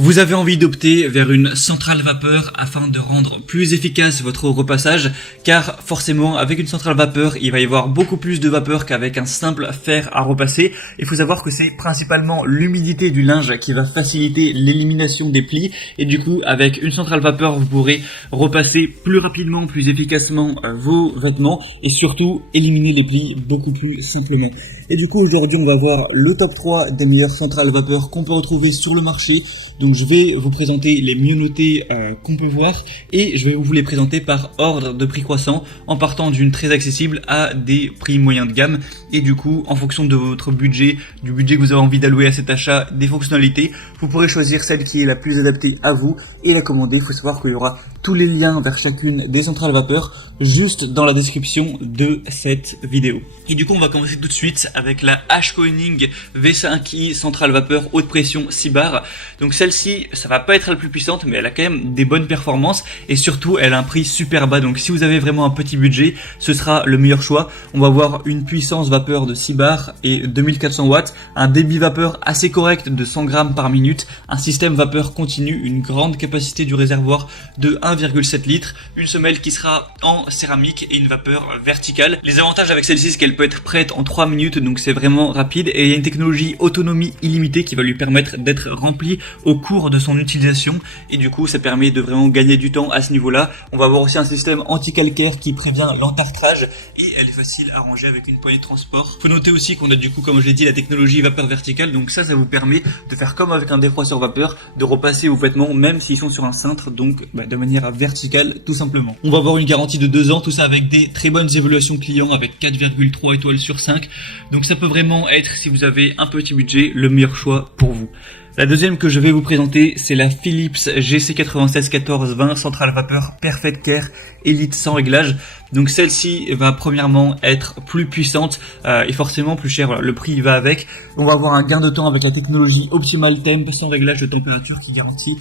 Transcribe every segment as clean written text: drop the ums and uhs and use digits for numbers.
Vous avez envie d'opter vers une centrale vapeur afin de rendre plus efficace votre repassage, car forcément avec une centrale vapeur il va y avoir beaucoup plus de vapeur qu'avec un simple fer à repasser. Il faut savoir que c'est principalement l'humidité du linge qui va faciliter l'élimination des plis, et du coup avec une centrale vapeur vous pourrez repasser plus rapidement, plus efficacement vos vêtements et surtout éliminer les plis beaucoup plus simplement. Et du coup aujourd'hui on va voir le top 3 des meilleures centrales vapeur qu'on peut retrouver sur le marché. Donc je vais vous présenter les mieux notés qu'on peut voir et je vais vous les présenter par ordre de prix croissant en partant d'une très accessible à des prix moyens de gamme, et du coup en fonction de votre budget, du budget que vous avez envie d'allouer à cet achat, des fonctionnalités, vous pourrez choisir celle qui est la plus adaptée à vous et la commander. Il faut savoir qu'il y aura tous les liens vers chacune des centrales vapeur juste dans la description de cette vidéo. Et du coup on va commencer tout de suite avec la Ashkoenig V5i centrale vapeur haute pression 6 bars. Donc celle-ci, ça va pas être la plus puissante, mais elle a quand même des bonnes performances et surtout elle a un prix super bas. Donc si vous avez vraiment un petit budget, ce sera le meilleur choix. On va avoir une puissance vapeur de 6 bars et 2400 watts, un débit vapeur assez correct de 100 grammes par minute, un système vapeur continu, une grande capacité du réservoir de 1,7 litres, une semelle qui sera en céramique et une vapeur verticale. Les avantages avec celle-ci, c'est qu'elle peut être prête en 3 minutes, donc c'est vraiment rapide, et il y a une technologie autonomie illimitée qui va lui permettre d'être remplie au cours de son utilisation, et du coup ça permet de vraiment gagner du temps à ce niveau-là. On va avoir aussi un système anti-calcaire qui prévient l'entartrage et elle est facile à ranger avec une poignée de transport. Faut noter aussi qu'on a du coup, comme je l'ai dit, la technologie vapeur verticale, donc ça vous permet de faire comme avec un défroisseur vapeur, de repasser vos vêtements même s'ils sont sur un cintre, donc de manière verticale tout simplement. On va avoir une garantie de 2 ans, tout ça avec des très bonnes évaluations clients avec 4,3 étoiles sur 5, donc ça peut vraiment être, si vous avez un petit budget, le meilleur choix pour vous. La deuxième que je vais vous présenter, c'est la Philips GC961420 centrale vapeur Perfect Care Elite sans réglage. Donc celle-ci va premièrement être plus puissante et forcément plus chère. Voilà, le prix va avec. On va avoir un gain de temps avec la technologie Optimal Temp sans réglage de température qui garantit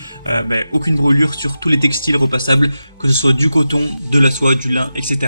aucune brûlure sur tous les textiles repassables, que ce soit du coton, de la soie, du lin, etc.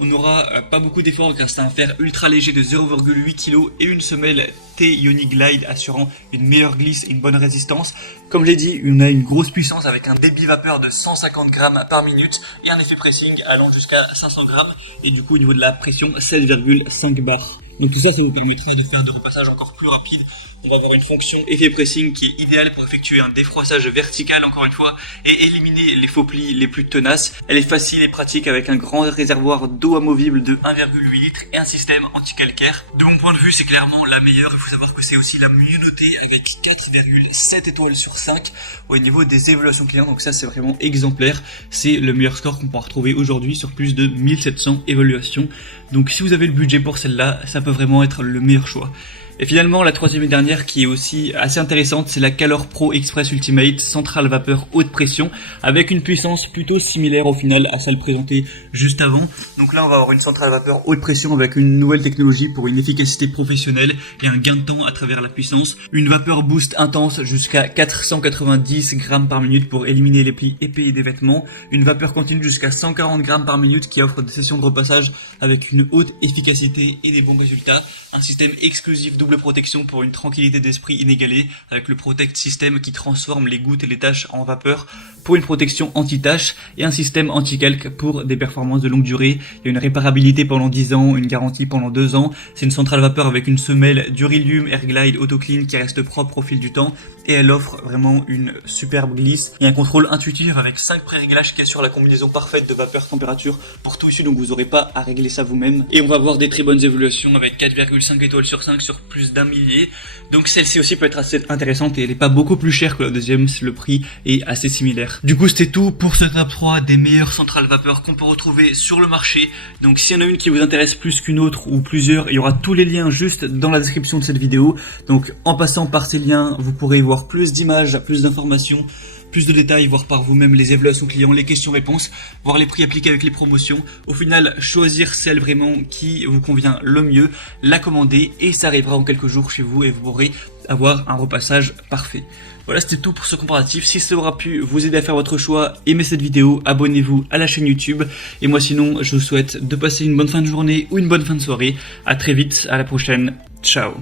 On n'aura pas beaucoup d'efforts car c'est un fer ultra léger de 0,8 kg et une semelle T-Ionic Glide assurant une meilleure glisse et une bonne résistance. Comme je l'ai dit, on a une grosse puissance avec un débit vapeur de 150 grammes par minute et un effet pressing allant jusqu'à 500 grammes, et du coup au niveau de la pression 7,5 bars. Donc tout ça, ça vous permettra de faire des repassages encore plus rapides. On va avoir une fonction effet pressing qui est idéale pour effectuer un défroissage vertical encore une fois et éliminer les faux plis les plus tenaces. Elle est facile et pratique avec un grand réservoir d'eau amovible de 1,8 litres et un système anti-calcaire. De mon point de vue, c'est clairement la meilleure. Il faut savoir que c'est aussi la mieux notée avec 4,7 étoiles sur 5 au niveau des évaluations clients. Donc ça, c'est vraiment exemplaire. C'est le meilleur score qu'on pourra retrouver aujourd'hui sur plus de 1700 évaluations. Donc si vous avez le budget pour celle-là, ça peut vraiment être le meilleur choix. Et finalement, la troisième et dernière qui est aussi assez intéressante, c'est la Calor Pro Express Ultimate centrale vapeur haute pression avec une puissance plutôt similaire au final à celle présentée juste avant. Donc là, on va avoir une centrale vapeur haute pression avec une nouvelle technologie pour une efficacité professionnelle et un gain de temps à travers la puissance. Une vapeur boost intense jusqu'à 490 grammes par minute pour éliminer les plis épais des vêtements. Une vapeur continue jusqu'à 140 grammes par minute qui offre des sessions de repassage avec une haute efficacité et des bons résultats. Un système exclusif double protection pour une tranquillité d'esprit inégalée avec le Protect System qui transforme les gouttes et les taches en vapeur pour une protection anti-taches, et un système anti-calque pour des performances de longue durée. Il y a une réparabilité pendant 10 ans, une garantie pendant 2 ans. C'est une centrale vapeur avec une semelle Durilium Airglide AutoClean qui reste propre au fil du temps, et elle offre vraiment une superbe glisse et un contrôle intuitif avec 5 pré-réglages qui assurent la combinaison parfaite de vapeur température pour tout issu, donc vous n'aurez pas à régler ça vous-même. Et on va avoir des très bonnes évaluations avec 4,5 étoiles sur 5 sur plus d'un millier. Donc celle-ci aussi peut être assez intéressante et elle n'est pas beaucoup plus chère que la deuxième, le prix est assez similaire. Du coup c'était tout pour ce top 3 des meilleures centrales vapeur qu'on peut retrouver sur le marché. Donc s'il y en a une qui vous intéresse plus qu'une autre ou plusieurs, il y aura tous les liens juste dans la description de cette vidéo. Donc en passant par ces liens, vous pourrez voir plus d'images, plus d'informations, plus de détails, voir par vous-même les évaluations clients, les questions-réponses, voir les prix appliqués avec les promotions. Au final, choisir celle vraiment qui vous convient le mieux, la commander et ça arrivera en quelques jours chez vous et vous pourrez avoir un repassage parfait. Voilà, c'était tout pour ce comparatif. Si ça aura pu vous aider à faire votre choix, aimez cette vidéo, abonnez-vous à la chaîne YouTube. Et moi sinon, je vous souhaite de passer une bonne fin de journée ou une bonne fin de soirée. À très vite, à la prochaine. Ciao.